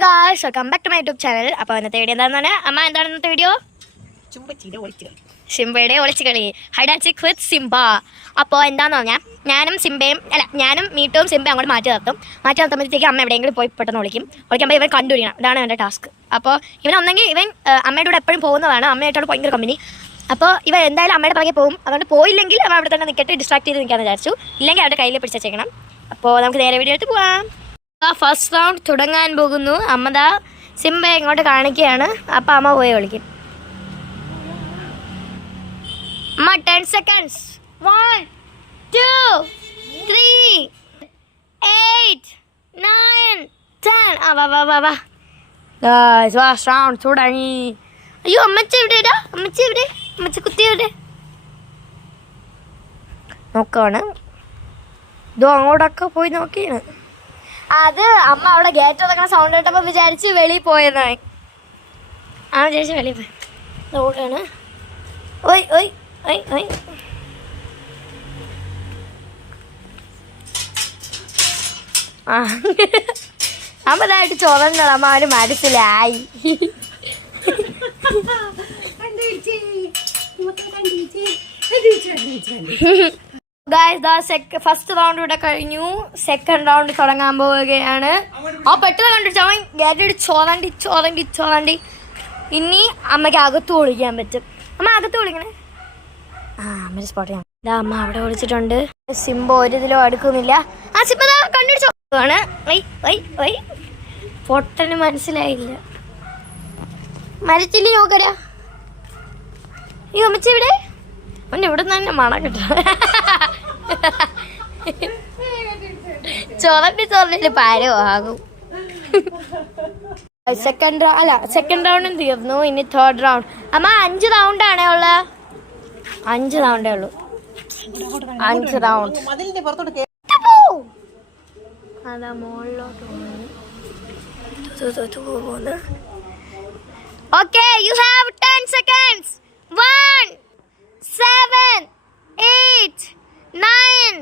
Guys, welcome back to my YouTube channel. അപ്പോൾ ഇന്നത്തെ video എന്താണെന്ന് അമ്മ എന്താണ് ഇന്നത്തെ വീഡിയോ? സിംബയുടെ ഒളിച്ചുകളി hide and seek with Simba. അപ്പോൾ എന്താണെന്ന് പറഞ്ഞാൽ ഞാനും മീട്ടും സിംബയും അങ്ങോട്ട് മാറ്റി നിർത്തുമ്പോഴത്തേക്ക് അമ്മ എവിടെയെങ്കിലും പോയി പെട്ടെന്ന് വിളിക്കുമ്പോൾ ഇവൻ കണ്ടുപിടിക്കണം. ഇതാണ് എൻ്റെ ടാസ്ക്. അപ്പോൾ ഒന്നെങ്കിൽ ഇവൻ അമ്മയുടെ കൂടെ എപ്പോഴും പോകുന്നതാണ്. അമ്മയായിട്ടോട് ഭയങ്കര കമ്പനി. അപ്പോൾ ഇവൻ എന്തായാലും അമ്മയുടെ പുറകെ പോകും. അതുകൊണ്ട് പോയില്ലെങ്കിൽ അവൻ അവിടെ തന്നെ നിൽക്കട്ടെ, ഡിസ്ട്രാക്ട് ചെയ്ത് നിൽക്കാമെന്ന് വിചാരിച്ചു. ഇല്ലെങ്കിൽ അവരുടെ കയ്യിൽ പിടിച്ചേക്കണം. അപ്പോൾ നമുക്ക് നേരെ വീഡിയോ എടുത്ത് പോകാം. ഫസ്റ്റ് റൗണ്ട് തുടങ്ങാൻ പോകുന്നു. അമ്മ സിംബയെ ഇങ്ങോട്ട് കാണിക്കുകയാണ്. അപ്പം അമ്മ പോയി വിളിക്കും. അമ്മ 10 seconds. 1 2 3 8 9 10. വാ ഫസ്റ്റ് റൗണ്ട് തുടങ്ങി. അയ്യോ അമ്മച്ചി എവിടെയാ? അമ്മച്ചി കുത്തി എവിടെ നോക്കാണ്. ഇതോ അങ്ങോട്ടൊക്കെ പോയി നോക്കിയാണ്. അത് അമ്മ അവിടെ ഗേറ്റ് തുറക്കുന്ന സൗണ്ട് കേട്ടപ്പോൾ വിചാരിച്ച് വെളിയിൽ പോയതാണ്. ആ വിചാരിച്ച് വെളിയിൽ പോയി ഓടാണ്. ഓയ് ഓയ് ഓയ് ഓയ് ആ അമ്മതായിട്ട് ചോദണ്ട അമ്മ അവന് മനസ്സിലായി. ഫസ്റ്റ് റൗണ്ട് ഇവിടെ കഴിഞ്ഞു. സെക്കൻഡ് റൗണ്ട് തുടങ്ങാൻ പോവുകയാണ്. ആ പെട്ടെന്ന് കണ്ടിട്ട് അവൻ ഗേറ്റ് ചോദണ്ടി. ഇനി അമ്മയ്ക്ക് അകത്ത് വിളിക്കാൻ പറ്റും. അമ്മ അകത്ത് വിളിക്കണേ. അമ്മ സ്പോട്ട് ചെയ്യാം. അമ്മ അവിടെ വിളിച്ചിട്ടുണ്ട്. സിംബ ഒരു ഇതിലും അടുക്കുന്നില്ല. ആ സിംബ കണ്ടുപിടിച്ചോണ്. പൊട്ടന് മനസ്സിലായില്ല. മരച്ചില്ലി നോക്കരാ. ഈ അമ്മച്ചി ഇവിടെ അവൻ്റെ ഇവിടെ നിന്ന് തന്നെ മണം കിട്ടും. ചോറിന്റെ പാരോ ആകും. സെക്കൻഡ് റൗണ്ടും തീർന്നു. ഇനി തേർഡ് റൗണ്ട്. അമ്മ 5 റൗണ്ടാണേ ഉള്ളത്. 5 റൗണ്ടേ ഉള്ളൂ. 5 റൗണ്ട്. അതാ മുകളിലോട്ട് പോകുന്നു. Okay, you have 10 seconds. 1 7 8 9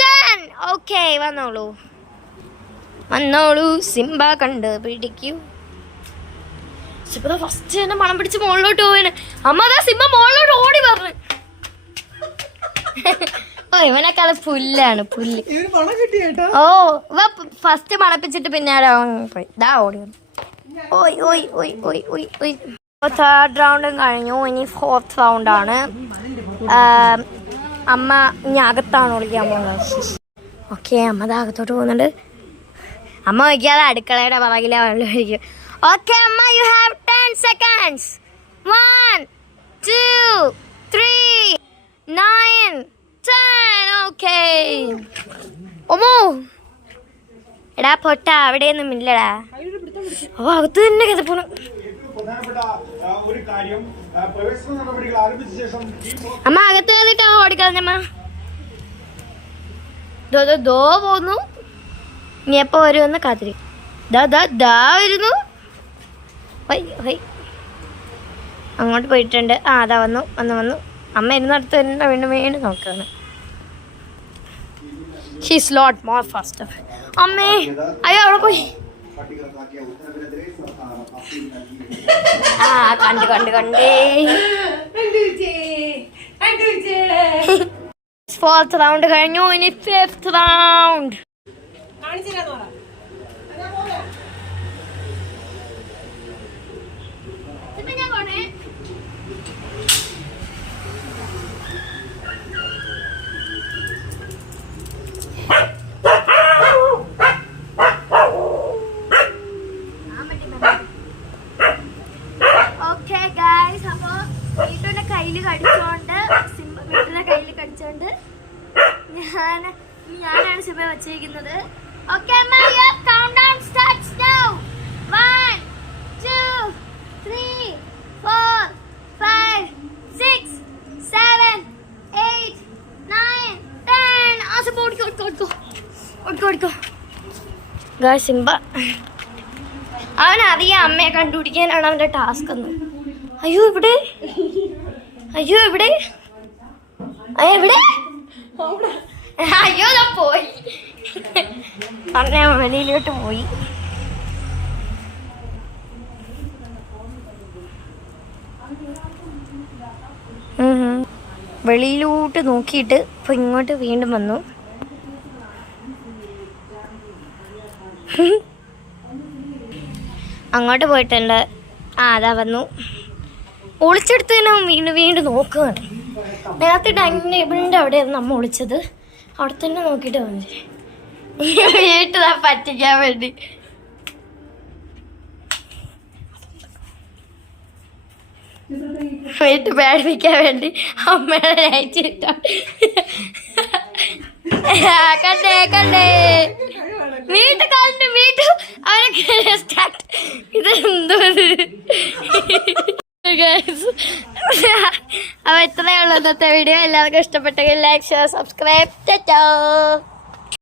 10. Okay, വന്നോളൂ സിംബ കണ്ട് പിടിക്കൂ. സിംബ ഫസ്റ്റ് തന്നെ മണം പിടിച്ച് മുകളിലോട്ട് പോവാണ്. അമ്മ അതാ സിംബ മുകളിലോട്ട് ഓടി പറഞ്ഞു. ഓ ഇവനൊക്കെ പുല്ലാണ് പുല്ല്. ഓ ഇവ ഫസ്റ്റ് മണപ്പിച്ചിട്ട് പിന്നെ പോയി ഇതാ ഓടി വന്നു. ഓയ് ഓയ് ഓയ് ഓയ് ഓയ് ഓയ്. തേർഡ് റൗണ്ടും കഴിഞ്ഞു. ഇനി ഫോർത്ത് റൗണ്ടാണ്. അമ്മ ഇനി അകത്താണ് വിളിക്കാൻ പോകുന്നത്. ഓക്കെ, അമ്മ അകത്തോട്ട് പോകുന്നുണ്ട്. അമ്മ വയ്ക്കാതെ അടുക്കളയുടെ പറകില വെള്ളം ഒഴിക്കും. ഓക്കെ അമ്മ, യു ഹാവ് 10 seconds. 1 2 3 9 10. ഓക്കെ ഒമ്മോ എടാ പൊട്ട അവിടെയൊന്നും ഇല്ലടാ. ഓ അകത്ത് തന്നെ കിതപ്പോണു. അമ്മ അകത്ത് കയറിട്ടാ ഓടിക്കളഞ്ഞമ്മ. ദോ പോന്നു. ഇനി എപ്പോ വരുമെന്ന് കാത്തിരി. ദാ വരുന്നു. അങ്ങോട്ട് പോയിട്ടുണ്ട്. അതാ വന്നു. അമ്മ ഇരുന്നടുത്ത് തന്നെ വീണ്ടും നോക്കാണ്. She's lot more faster. അമ്മേ അയ്യോ അവിടെ പോയി. കണ്ടേ. ഫോർത്ത് റൗണ്ട് കഴിഞ്ഞു. ഇനി ഫിഫ്ത്ത് റൗണ്ട്. വീട്ടിലെ കയ്യിൽ കടിച്ചോണ്ട് ഞാനാണ് സിംബയെ വച്ചിരിക്കുന്നത്. ഓക്കെ അമ്മ, യുവർ കൗണ്ട്ഡൗൺ സ്റ്റാർട്ട്സ് നൗ. 1 2 3 4 5 6 7 8 9 10. ആ സിംബ ഓടിക്കോ. ഗായ്സ്, സിംബ അവനറിയാം അമ്മയെ കണ്ടുപിടിക്കാനാണ് അവൻ്റെ ടാസ്ക് എന്ന്. അയ്യോ എവിടെ അയ്യോ പോയി. പറഞ്ഞ വെളിയിലോട്ട് പോയി. വെളിയിലോട്ട് നോക്കിയിട്ട് ഇപ്പോൾ ഇങ്ങോട്ട് വീണ്ടും വന്നു. അങ്ങോട്ട് പോയിട്ടുണ്ട്. അതാ വന്നു. ഒളിച്ചെടുത്തതിന് വീണ്ടും വീണ്ടും നോക്കുകയാണ്. നേരത്തെ ഡൈനിങ് ടേബിളിൻ്റെ അവിടെയായിരുന്നു നമ്മൾ ഒളിച്ചത്. അവിടെ തന്നെ നോക്കിയിട്ട് വന്നില്ലേ വീട്ടിൽ പറ്റിക്കാൻ വേണ്ടി. വീട്ടിൽ പേടിപ്പിക്കാൻ വേണ്ടി അമ്മയുടെ അയച്ചിട്ടോ. കണ്ടേ കണ്ടേ വീട്ടിൽ കണ്ടു വീട്ടിൽ അവരൊക്കെ സ്റ്റാർട്ട്. ഇതെന്തോ അപ്പോൾ ഇത്രയേ ഉള്ളൂ ഇന്നത്തെ വീഡിയോ. എല്ലാവർക്കും ഇഷ്ടപ്പെട്ടെങ്കിൽ ലൈക്ക് ഷെയർ സബ്സ്ക്രൈബ്.